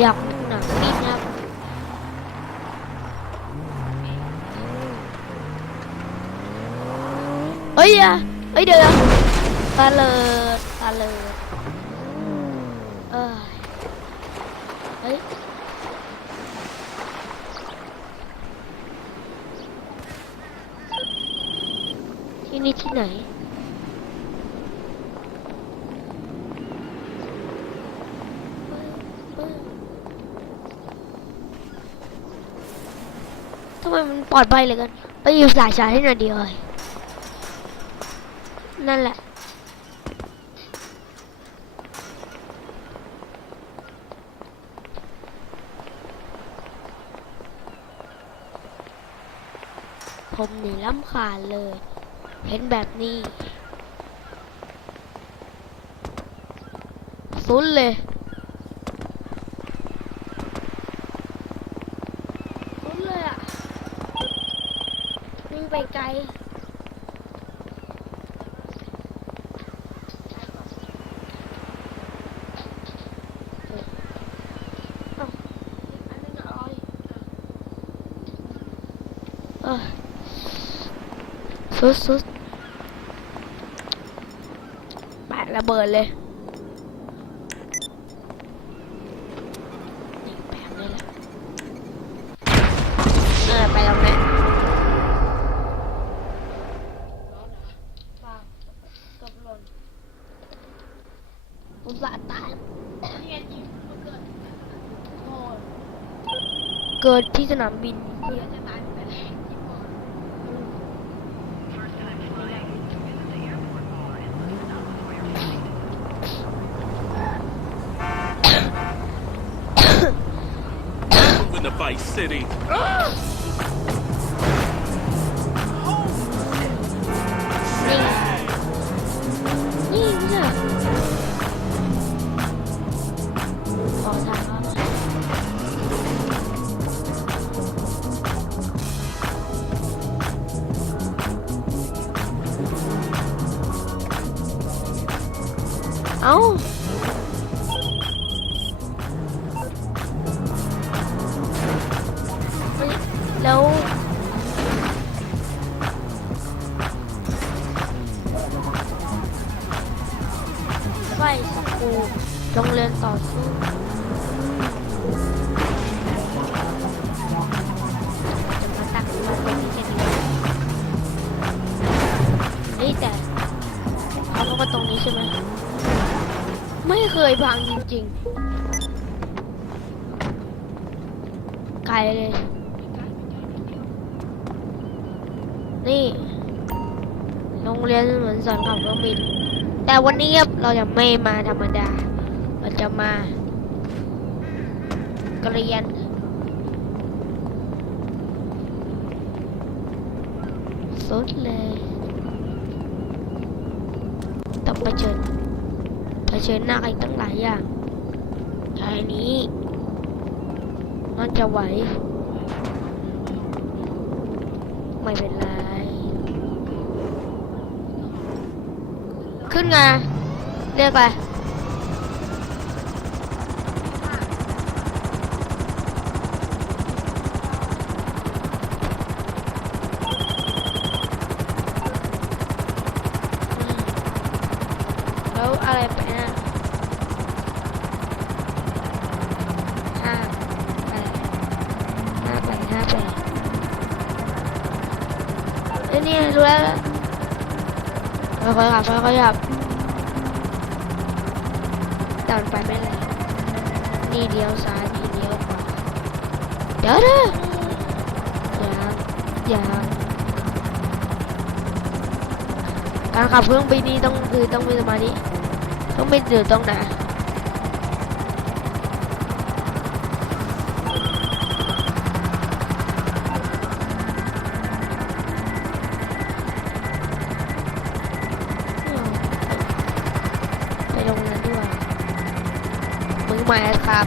อยากหนังบินครับเฮ้ยอะเฮ้ยเดี๋ยวนะตาเลิดตาเลิดเอ้ยเฮ้ยที่นี่ที่ไหน ทำไมมันปลอดภัยเลยกัน ไปอยู่สายชาร์จให้หน่อยดีเลยนั่นแหละ ผมหนีล้ำคาญเลย เห็นแบบนี้สุดเลยสุดเลยอะวิ่ง ไปไกล สุดๆแปะระเบิดเลยนี่แปะเลยละเออ ไปแล้วแม่กับหล่น อุตส่าห์ตายเกิดที่สนามบิน in the Vice City. ไหมไม่เคยพังจริงๆ ไกลเลย นี่ โรงเรียนเหมือนสอนขับเครื่องบิน แต่วันนี้ครับเราจะไม่มาธรรมดา เราจะมาเรียนสุดเลยต้องเผชิญเผชิญหน้ากันตั้งหลายอย่างแค่นี้ มันจะไหว ไม่เป็นไร ขึ้นไงเรียกไรแล้วอะไรไปนะห้าแปดห้าแปดห้าแปด เอ้ยนี่รู้แล้วค่อยๆขับค่อยๆขับแต่มันไปไม่เลยนี่เลี้ยวซ้ายนี่เลี้ยวขวาเดี๋ยวเด้อย่าอย่าการขับเครื่องบินนี่ต้องคือต้องมีสมาธิต้องไม่ดือต้องหนา มาครับ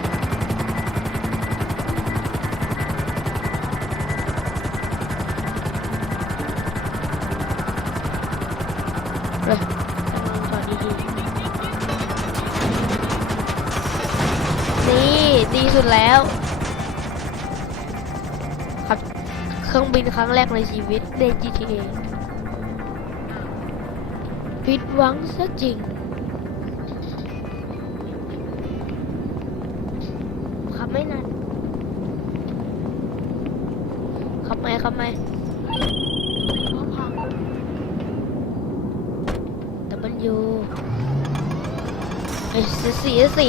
เลยจอดดีๆนี่ ดีสุดแล้วขับ เครื่องบินครั้งแรกในชีวิตใน GTA ผิดหวังซะจริง ไม่นานขับไหมขับไหมแต่มันอยู่ไอ้สีสีสี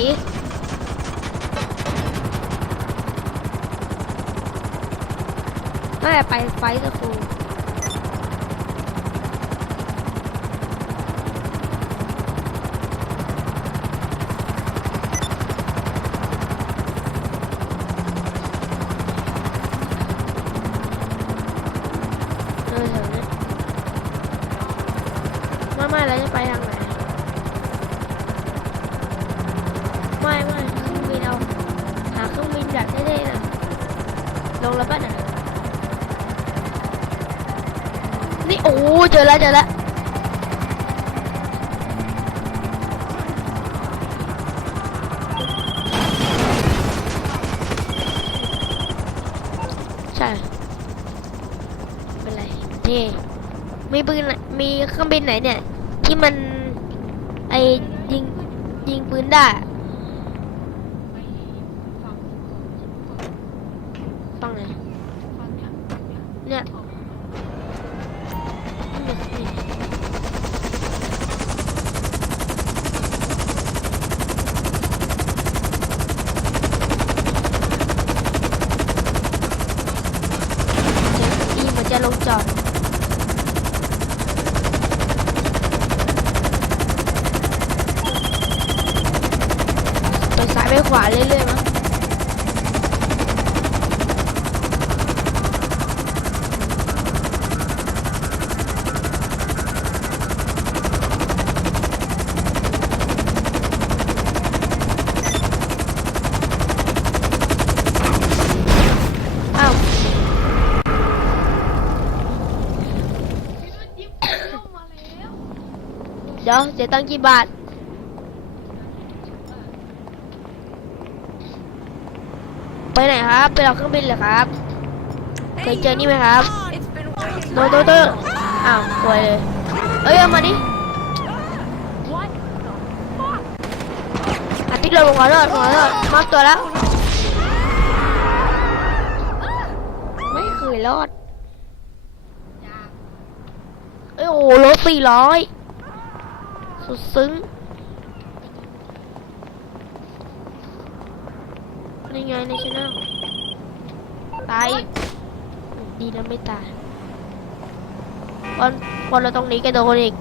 น่าจะไปไฟท์กับครูเออแถวนี้ ไม่แล้วจะไปทางไหน ไม่ไม่เครื่องบินเอาหาเครื่องบินแบบเท่ๆนะลงแล้วป่ะน่ะนี่โอ้เจอแล้วเจอแล้วใช่เป็นไรนี่มีปืนไหนมีเครื่องบินไหนเนี่ย ที่มันไอยิงยิงปืนได้อะฟังไหนเนี่ยนี่เสียงอีเหมือนจะลงจอด ไปซ้ายไป ขวาเรื่อยๆมั้งอ้าเดี๋ยวเสียตังค์กี่บาท ไปไหน ครับไปรอเครื่องบินเหรอครับ เคยเจอนี่ไหมครับ It's been way โตโตโตอ้าวสวยเลยเอ้ยเอามาดิอาทิตย์เราลงขอโทษขอโทษมอบตัวแล้ว ไม่เคยรอดเอ้ยโอ้รถสี่ร้อยสุดซึ้งนี่ไงในชแนล ตายดีนะไม่ตายวันวันเราตรงนี้แกโดนอีก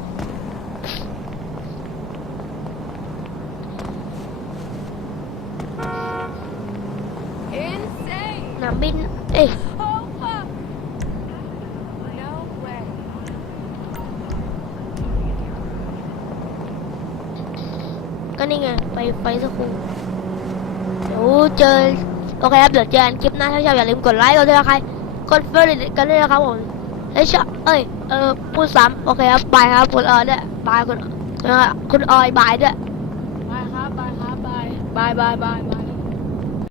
นามบิน เอ้ยก็นี่ไง ไป ไปสักครู่เดี๋ยวเจอ โอเคครับเดี๋ยวเจอกันคลิปหน้าถ้าชอบอย่าลืมกดไลค์กดติดตามใครกดเฟรนด์กันด้วยนะครับผมเฮ้ยชอบเอ้ยเออพูดซ้ำโอเคครับบายครับคุณออยด้วยบายคุณเออคุณออยบายด้วยบายครับบายครับบายบายบายบาย